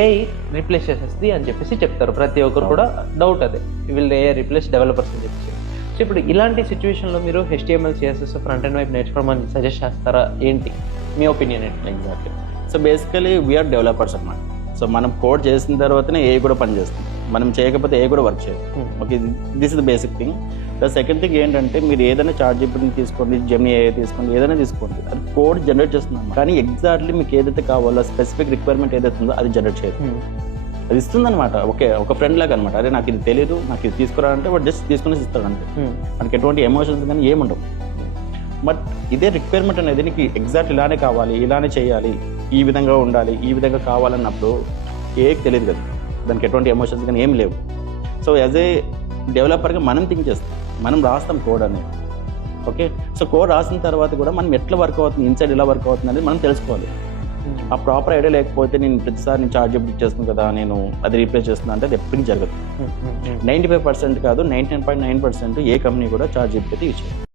AI replace చేసేస్తుంది అని చెప్పేసి చెప్తారు ప్రతి ఒక్కరు కూడా. డౌట్ అదే, వీళ్ళు ఏఐ రీప్లేస్ డెవలపర్స్ అని చెప్పేసి. సో ఇప్పుడు ఇలాంటి సిచ్యువేషన్లో మీరు HTML CSS ఫ్రంట్ ఎండ్ వైపు నేర్చుకోవడం సజెస్ట్ చేస్తారా ఏంటి, మీ ఒపీనియన్ ఏంటి? Exactly. So basically we are developers అన్నమాట. సో మనం కోడ్ చేసిన తర్వాతనే ఏ కూడా పని చేస్తుంది, మనం చేయకపోతే ఏ కూడా వర్క్ చేయదు. Okay, this is the basic thing. The second thing ఏంటంటే మీరు ఏదైనా ChatGPT తీసుకోండి, జెమినీ AI తీసుకోండి, ఏదైనా తీసుకోండి, అది కోడ్ జనరేట్ చేస్తుంది. కానీ ఎగ్జాక్ట్లీ మీకు ఏదైతే కావాలో స్పెసిఫిక్ రిక్వైర్మెంట్ ఏదైతే ఉందో అది జనరేట్ చేయదు. అది ఇస్తుంది అనమాట. ఓకే, ఒక ఫ్రెండ్ లాగా అనమాట. అరే నాకు ఇది తెలియదు, నాకు ఇది తీసుకురా అంటే వాడు జస్ట్ తీసుకుని ఇస్తాడు అంటే. మనకి ఎటువంటి ఎమోషన్స్ కానీ ఏముండవు. బట్ ఇదే రిక్వైర్మెంట్ అనేది నీకు ఎగ్జాక్ట్ ఇలానే కావాలి, ఇలానే చేయాలి, ఈ విధంగా ఉండాలి, ఈ విధంగా కావాలన్నప్పుడు ఏకి తెలియదు కదా, దానికి ఎటువంటి ఎమోషన్స్ కానీ ఏం లేవు. సో యాజ్ ఏ డెవలపర్గా మనం థింక్ చేస్తాం, మనం రాస్తాం కోడ్ అనేది. ఓకే, సో కోడ్ రాసిన తర్వాత కూడా మనం ఎట్లా వర్క్ అవుతుంది, ఇన్సైడ్ ఎలా వర్క్ అవుతుంది అనేది మనం తెలుసుకోవాలి. ఆ ప్రాపర్ ఐడియా లేకపోతే నేను ప్రతిసారి నేను ChatGPT చేస్తున్నాను కదా, నేను అది రీప్లేస్ చేస్తున్నా అంటే అది ఎప్పటికీ జరగదు. 95% కాదు, 99.9% ఏ కంపెనీ కూడా ChatGPT యూజ్ చేయదు.